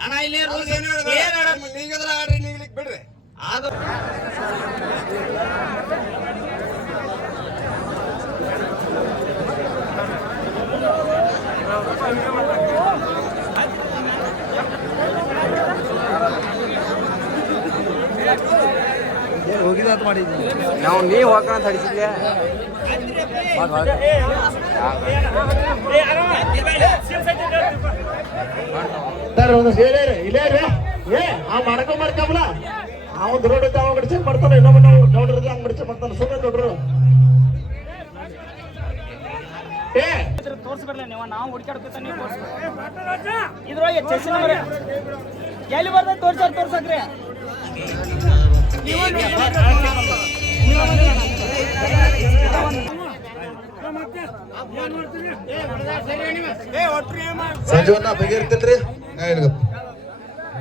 ಅಣ್ಣ ಇಲ್ಲಿ ನೀಗದ್ರ ಆಡ್ರಿ ನೀಗ್ಲಿಕ್ ಬಿಡ್ರಿ ಅದು ಹೋಗಿದ ಮಾಡಿದ್ವಿ ನಾವು ನೀ ಹೋಗೋಣ ತಡಿಸಿದ್ಲೆ ಸರ್ ಒಂದು ಇಲ್ಲೇ ರೀ ಏ ಆ ಮಾಡ್ಕೊಂಬರ್ಕಂಬಲ ಅವ ದೊಡ್ಡ ಅವ ಚೆಕ್ ಮಾಡ್ತಾನೆ ಇನ್ನೊಬ್ಬ ನಾವು ನೋಡ್ರಿ ಹಂಗ್ ಚೆಕ್ ಮಾಡ್ತಾನೆ ಸುಮ್ಮನೆ ನೋಡ್ರು ಏ ತೋರ್ಸ್ಬಿಡ್ಲ ನೀವು ನಾವು ಹುಡುಕಾಡ್ಕೊತ ನೀವು ಇದ್ರೊಳಗೆ ಚೆಸ್ ನಂಬರ್ ಎಲ್ಲಿ ಬರ್ದ ತೋರ್ಸಕ್ರಿ ಸಂಜೀವನ್ನ ಬಗೆಹರಿತಲ್ರಿ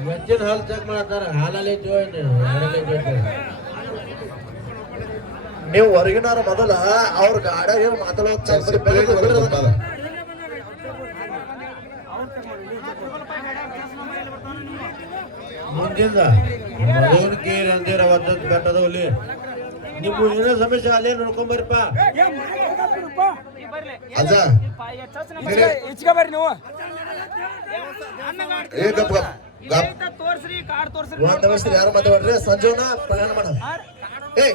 ಹೆಚ್ಚಿನ ಹಾಲು ಚೆಕ್ ಮಾಡ್ತಾರ ಹಾಲಲ್ಲಿ ನೀವು ಹೊರಗಿನಾರ ಮೊದಲ ಅವ್ರ ಗಾಡಿಯಾಗ ಮಾತಾಡೋ ಮುಂದಿಂದ ಮದುವನ್ ಕೇರಿ ಅಂದಿರ ಒತ್ತದ ಬೆಟ್ಟದವಲ್ಲಿ ನಿಮ್ಮ ಏನೋ ಸಮಸ್ಯೆ ಅಲ್ಲೇ ನೋಡ್ಕೊಂಬರ್ಪ ಅಜ್ಜ ಬರ್ರಿ ನೀವು ತೋರ್ಸ್ರಿ ಕಾರ್ಡ್ ತೋರ್ಸ್ರಿ ಯಾರು ಮಾತಾಡ್ರಿ ಸಂಜೀವನ ಪ್ರಯಾಣ ಮಾಡ ಏ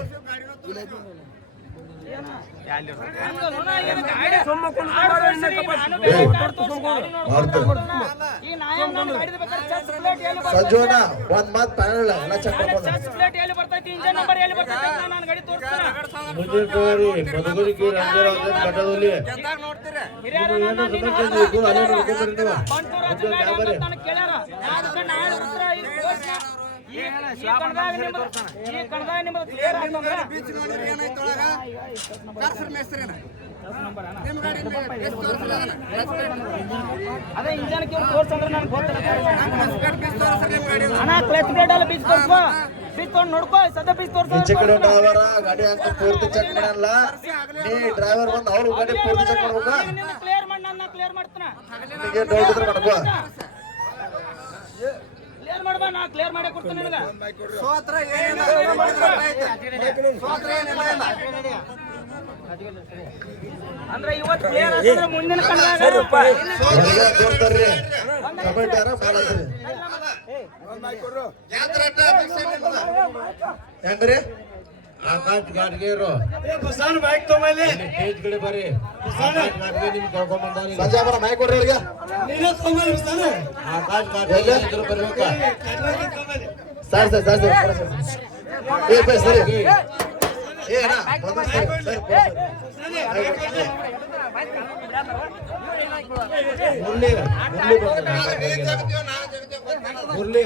ಸಂಜೋನ ಒಂದ್ ಮಾತ್ ಪ್ಯಾನಲ್ ಎಲ್ಲ ಚೆಕ್ ಅದೇ ಇಂಜನ್ಗೆ ತೋರ್ಸಂದ್ರೆ ನನ್ಗೆ ಅಣ್ಣ ಕ್ಲಚ್ ಪ್ಲೇಟ್ ಎಲ್ಲ ಬೀಚ್ ತೋರ್ಸ್ಕೋ ಬೀಚ್ ತೊಗೊಂಡು ನೋಡ್ಕೋ ಸದ್ಯ ಬೀಚ್ ತೋರ್ಸೋ ಡ್ರೈವರ್ ಗಾಡಿ ಅಂತ ಪೂರ್ತಿ ಚೆಕ್ ಮಾಡಲ್ಲ ನೀ ಡ್ರೈವರ್ ಬಂದು ಅವ್ರು ಗಾಡಿ ಪೂರ್ತಿ ಚೆಕ್ ಮಾಡ್ಬೇಕಾ ಕ್ಲಿಯರ್ ಮಾಡಿ ನನ್ನ ಕ್ಲಿಯರ್ ಮಾಡ್ತಾನ ನಿನಗೆ ಡೌಟ್ ಇದ್ರೆ ಮಾಡ್ಕೋ ಕ್ಲಿಯರ್ ಮಾಡ್ಬಾ ನಾ ಕ್ಲಿಯರ್ ಮಾಡೇ ಕೊಡ್ತೀನಿ ನಿನಗೆ ಸೋತ್ರ ಅಂದ್ರೆ ಇವತ್ತು ಕ್ಲಿಯರ್ ಆದ್ರೆ ಮುಂದಿನ ಕಣ್ಣಾಗ ತೋರ್ತಾರ್ರಿ ಕಮೆಂಟ್ ಯಾರ ಮಾಡತ್ರಿ ಹೆಂಗ್ರಿ ಆಕಾಶ್ ಗಾಡ್ಗೇರು ಬೈಕ್ ತಗೊಂಬಲ್ಲಿ ಸ್ಟೇಜ್ ಕಡೆ ಬರ್ರಿ ಆಕಾಶ್ ಗಾಡ್ಗೆ ನಿಮ್ ಕರ್ಕೊಂಡ್ಬಂದಾರಿ ಸಂಜಾಬರ ಮೈಕ್ ಕೊಡ್ರಿ ಅವ್ರಿಗೆ ಆಕಾಶ್ ಗಾಡ್ಗೆ ಇದ್ರು ಬರ್ಬೇಕಾ ಸರ್ ಏ ಬೈ ಸರಿ ಏ ಅಣ್ಣ ಬಂದ ಸರಿ ಮುರ್ಲಿ ಮುರ್ಲಿ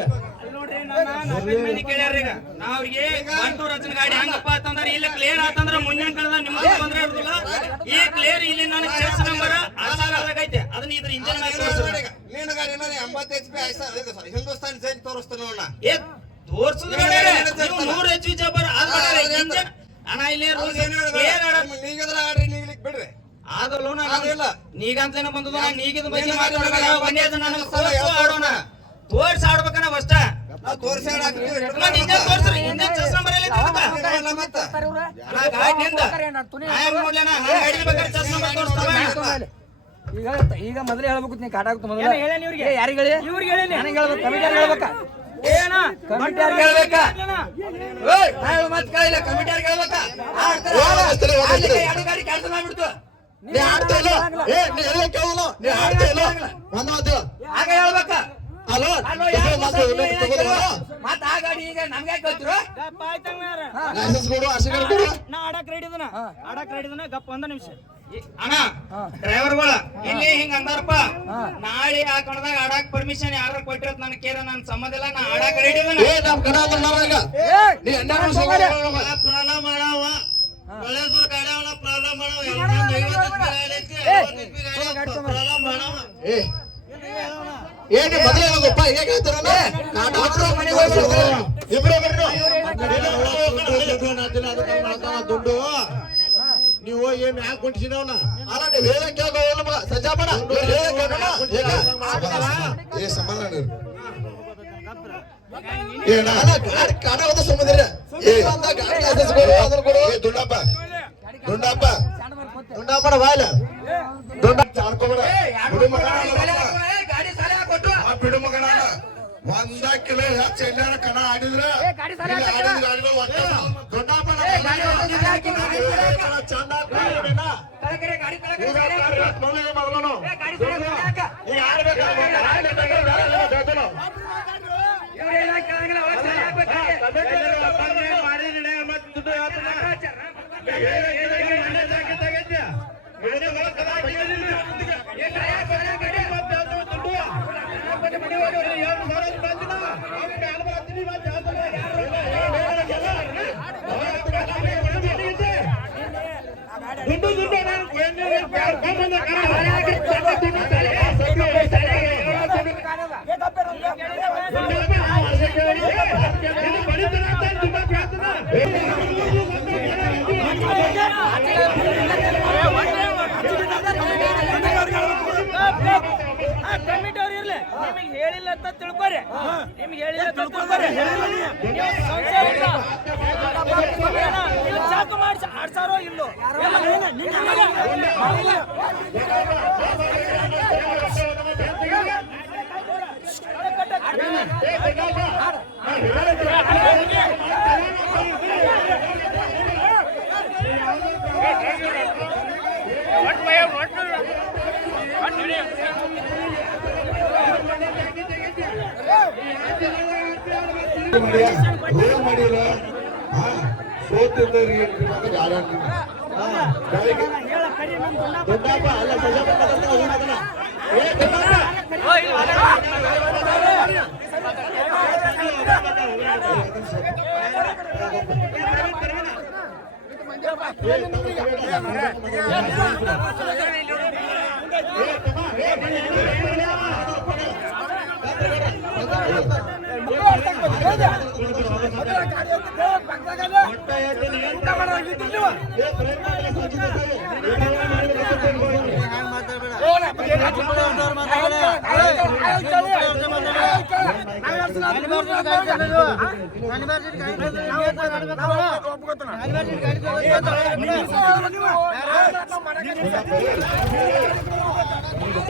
ನಾವ್ರಿಗೆ ಬಂಟು ರಚನೆ ಗಾಡಿ ಹಂಗಪ್ಪ ಅಂತಂದ್ರ ಇಲ್ಲಿ ಕ್ಲಿಯರ್ ಆತಂದ್ರ ಮುಂದಿನ ಕಣದ ನಿಮ್ಗೆ ತೊಂದ್ರೆ ಇರುದಿಲ್ಲ ಈ ಕ್ಲಿಯರ್ ಇಲ್ಲಿ ನನಗೆ ಚೆಸ್ ನಂಬರ್ ಐತೆ ಅದನ್ನ ಇದ್ರ ಇಂಜನ್ ನೀನು ಗಾಡಿ 80 HP ಹಿಂದೂಸ್ತಾನ್ ಚೇಂಜ್ ತೋರಿಸ್ತಾನ ನೋಡ ಏ ತೋರ್ಸಿದ್ರೆ 100 HP ಜಬರ್ ಇಂಜನ್ ಅಣ್ಣ ಇಲ್ಲಿ ನೀಗದ್ರ ಆಡ್ರಿ ನೀಗ್ಲಿಕ್ ಬಿಡ್ರಿ ಆಗಲ್ಲ ನೀಗಂತೇನ ಬಂದದ ನೀಗಿದ ಬಗ್ಗೆ ಮಾತಾಡೋಣ ಒಂದೇದ ನನಗೆ ಆಡೋಣ ತೋರ್ಸಿ ಆಡ್ಬೇಕಣ್ಣ ಫಸ್ಟ್ ತೋರಿಸಿ ಇಂಜನ್ ತೋರ್ಸ್ರಿ ಇಂಜನ್ ಚೆಸ್ ನಂಬರ್ ಎಲ್ಲಿ ಈಗ ಮೊದಲೇ ಹೇಳ್ಬೇಕು ನೀ ಕಾಟ ಯಾರಿಗೆ ಹೇಳ್ಬೇಕು ಕಮಿಟಿ ಹೇಳ್ಬೇಕಾ ಮತ್ ಕೇಳಿಲ್ಲ ಕಮಿಟಿ ಹೇಳ್ಬೇಕಾ ಗಾಡಿ ಕ್ಯಾನ್ಸಲ್ ಮಾಡ್ಬಿಡ್ತು ಆಗ ಹೇಳ್ಬೇಕಾ ಮತ್ ಆ ಗಾಡಿ ಈಗ ನಮ್ಗೆ ಗೊತ್ತಿರು ನಾ ಆಡಕ್ ರೆಡಿ ಇದನ ಗಪ್ಪ ಒಂದ ನಿಮಿಷ ಅಣ್ಣ ಡ್ರೈವರ್ಗಳ ಇಲ್ಲಿ ಹಿಂಗ ಅಂದಾರಪ್ಪ ನಾಳೆ ಆ ಕಣದಾಗ ಆಡಾಕ್ ಪರ್ಮಿಷನ್ ಯಾರ ಕೊಟ್ಟಿರತ್ ನನ್ ಕೇರ ನನ್ ಸಂಬಂಧ ಇಲ್ಲ ನಾ ಆಡಾಕ್ ರೆಡಿ ಪ್ರಾಬ್ಲಮ್ ಮಾಡವ ಬಳ್ಳೇಶ್ವರ ಗಾಡಿ ಅವನ ಪ್ರಾಬ್ಲಮ್ ಮಾಡವ ಏನ್ ಮೊದಲೇ ಹೋಗಪ್ಪ ಹೇಗೆ ಹೇಳ್ತಾರಲ್ಲ ದುಡ್ಡು ನೀವು ಏನ್ ಯಾಕೆ ಕೊಂಡಿಸಿದವನ ಅಲ್ಲ ನೀವು ಹೇಳಕ್ ಸಂಜಾಪಣ ಸಂಬಂಧ ಏನ ಗಾಡಿ ಕಾಣ ಹೋದ ಸಮುದ್ರ ಗಾಡಿ ಲೈಸೆನ್ಸ್ ಕೊಡು ಅದನ್ನ ಕೊಡು ದುಂಡಪ್ಪ ದುಂಡಪ್ಪ ದುಂಡಪ್ಪನ ಬಾಯ್ಲ ದುಂಡ ಚಾಡ್ಕೋಬೇಡ ಬಿಡು ಮಗನ ಬಿಡು ಮಗನ 1 ಕಿಲೋ ಹೆಚ್ಚು ಎಲ್ಲಾರ ಕಣ ಆಡಿದ್ರ ದುಂಡಪ್ಪನ ಚಂದ ಮೊದಲು ಈಗ ಕಮಿಟಿ ಅವ್ರು ಇರ್ಲಿ ನಿಮಗೆ ಹೇಳಿಲ್ಲ ಅಂತ ತಿಳ್ಕೊರಿ ನಿಮ್ಗೆ ಹೇಳಿಲ್ಲ ಅಂತ ತಿಳ್ಕೊರಿ ನೀವು ಚಾಕು ಮಾಡಿಸಿ ಆಡ್ಸಾರೋ ಇಲ್ಲೋ ಮಾಡಿಲ್ಲ ಸೋತಿದ್ದವ್ರಿಗೆ ದೊಡ್ಡಪ್ಪ ಅಲ್ಲ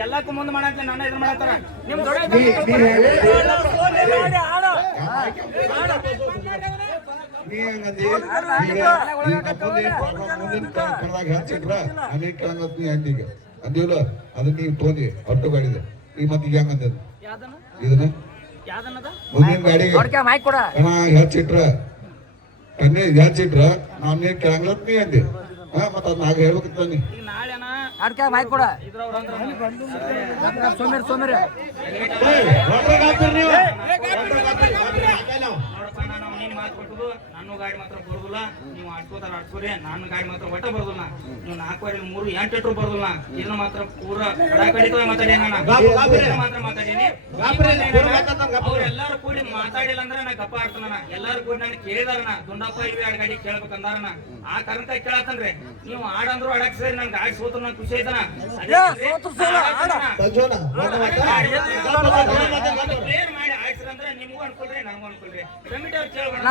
ಎಲ್ಲಕ್ಕೂ ಮುಂದೆ ಮಾಡಕ್ಕೆ ನನ್ನ ಇದ್ರ ಮಾಡತ್ತಾರ ನಿಮ್ ದೊಡ್ಡ ಹೆಚ್ಚಿಟ್ರ ಅನೇಕ ಕೆಳಂಗ ಅಂದಿಗ ಅಂದಿಲ್ಲ ಅದನ್ನ ನೀವು ತೊಂದಿ ಒಟ್ಟು ಗಾಡಿದೆ ಈಗ ಮತ್ತೆ ಈಗ ಹೆಂಗಂದ ಇದನ್ನ ಮುಂದಿನ ಗಾಡಿಗೆ ಹೆಚ್ಚಿಟ್ರ ಕಣ್ಣೆ ಹೆಚ್ಚಿಟ್ರ ನಾವ್ ನೀನ್ ಕೆಳಂಗ್ಲತ್ ನೀ ಅಂದಿ ಮತ್ತ ಅದ್ ನಾಗ ಹೇಳ್ಬೇಕಿತ್ತ ನೀ ನಾನು ಗಾಡಿ ಮಾತ್ರ ಬರೋದಿಲ್ಲ ನೀವು ಆಡ್ಕೋತಾರ ಆಡ್ಕೋರಿ ನಾನು ಗಾಡಿ ಮಾತ್ರ ಒಟ್ಟ ಬರೋದಿಲ್ಲ ನೀವು 4 3 8 ಬರೋದಿಲ್ಲ ಇದನ್ನ ಮಾತ್ರ ಪೂರ ಕಡಿತವ ಮಾತಾಡಿ ಮಾತ್ರ ಮಾತಾಡೀನಿ ಅವ್ರೆಲ್ಲಾರು ಕೂಡಿ ಮಾತಾಡಿಲ್ಲ ಅಂದ್ರೆ ನಾ ಗಪ್ಪ ಆಡ್ತಾನ ಎಲ್ಲಾರು ಕೂಡಿ ನಾನು ಕೇಳಿದಾರನ ದುಂಡಪ್ಪ ಇವೆ ಎರಡು ಗಾಡಿ ಕೇಳ್ಬೇಕಂದಾರನ ಆ ಕಾರಣಕ್ಕ ಕೇಳತ್ತನ್ರಿ ನೀವು ಆಡಂದ್ರು ಆಡಕ್ ಸೇರಿ ನನ್ ಗಾಡಿ ಸೋತ್ರ ನನ್ ಖುಷಿ ಐತನ ಮಾಡಿ ಆಡ್ಸ್ರಂದ್ರೆ ನಿಮ್ಗೂ ಅನ್ಕೊಳ್ರಿ ನನಗೂ ಅನ್ಕೊಳ್ರಿ ಕಮಿಟಿ ಅವ್ರು ಕೇಳ್ಬೇಡ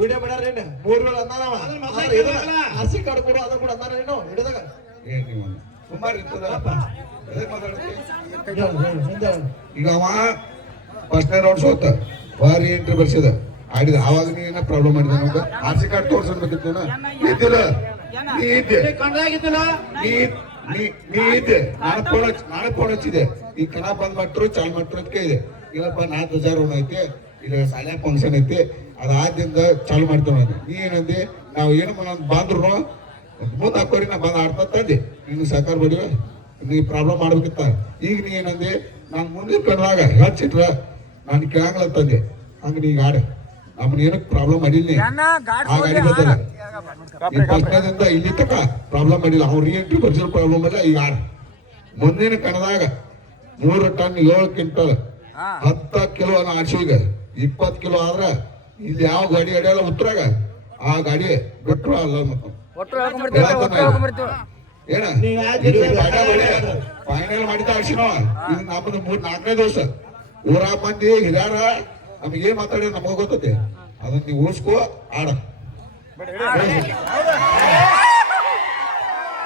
ವಿಡಿಯೋ ಮಾಡ್ಯಾರೇನು 3 ವೇಳೆ ಅಂದಾನವ ಆರ್ಸಿ ಕಾರ್ಡ್ ಕೊಡು ಅದನ್ನ ಕೂಡ ಅಂದಾನೇನು ಹಿಡಿದಾಗ ನೀವು ಸುಮಾರು ಇರ್ತದಪ್ಪ ಈಗ ಅವ ಫಸ್ಟ್ನೇ ರೌಂಡ್ ಸೋತ ಬಾರಿ ಎಂಟ್ರಿ ಬರ್ಸಿದ ಆಡಿದ ಆವಾಗ ನೀ ಏನ ಪ್ರಾಬ್ಲಮ್ ಮಾಡಿದ ನಮ್ಗೆ ಆರ್ಸಿ ಕಾರ್ಡ್ ತೋರ್ಸನ್ಬೇಕಿತ್ತು ಇದ್ದಿಲ್ಲ ನೀ ಇದ್ದೆ ನಾಳೆ ಫೋನ್ ಹಚ್ಚಿದೆ ಈ ಕಣ ಬಂದ್ ಮಾಡ್ರು ಚಾಲ್ ಮಾಡ್ರು ಅಂತ ಕೇಳಿದೆ ಇಲ್ಲಪ್ಪ 4000 ಋಣ ಐತಿ ಇಲ್ಲ ಶಾಲೆ ಫಂಕ್ಷನ್ ಐತಿ ಅದಾದ್ರಿಂದ ಚಾಲು ಮಾಡ್ತೇವೆ ನೀ ಏನಂದಿ ನಾವು ಏನು ಬಂದ್ರು ಮುಂದೆ ಹಾಕೋರಿ ನಾ ಬಂದ್ ಆಡ್ತಾ ತಂದೆ ನೀನು ಸಹಕಾರ ಬಡಿವೆ ನೀ ಪ್ರಾಬ್ಲಮ್ ಮಾಡ್ಬೇಕಿತ್ತ ಈಗ ನೀ ಏನಂದಿ ನಾನು ಮುಂದಿನ ಕಣ್ಣಾಗ ಹೆಚ್ಚಿಟ್ರ ನಾನು ಕೇಳಂಗಿಲ್ಲ ತಂದೆ ಹಂಗ ನೀ ಆಡ ನಮ್ಮನ್ನ ಏನಕ್ಕೆ ಪ್ರಾಬ್ಲಮ್ ಮಾಡಿಲ್ಲ ಆ ಗಾಡಿ ಬದಲ ಈ ಪಕ್ಷದಿಂದ ಇಲ್ಲಿ ತಕ ಪ್ರಾಬ್ಲಮ್ ಮಾಡಿಲ್ಲ ಅವ್ರು ರೀಎಂಟ್ರಿ ಬರ್ಸಿರೋ ಪ್ರಾಬ್ಲಮ್ ಮಾಡಿಲ್ಲ ಈಗ ಆಡ ಮುಂದಿನ ಕಣದಾಗ 3 ಟನ್ 7 ಕ್ವಿಂಟಲ್ 10 ಕಿಲೋ ಆಡ್ಸಿಗ 20 ಕಿಲೋ ಆದ್ರ ಇಲ್ಲಿ ಯಾವ ಗಾಡಿ ಅಡಿಯಲ್ಲ ಉತ್ತರಾಗ ಆ ಗಾಡಿ ಬಿಟ್ರು ಅಲ್ಲ ಏನ ನೀವ್ ಯಾಕೆ ಫೈನಲ್ ಮಾಡಿದ ಆಡ್ಸಿನವ ಇದು ನಮ್ಮದು 4ನೇ ದಿವಸ ಊರ ಮಂದಿ ಹಿರಿಯಾರ ನಮ್ಗೆ ಏನ್ ಮಾತಾಡಿ ನಮಗ ಗೊತ್ತೈತೆ ಅದನ್ನ ನೀವು ಉಳಿಸ್ಕೋ ಆಡ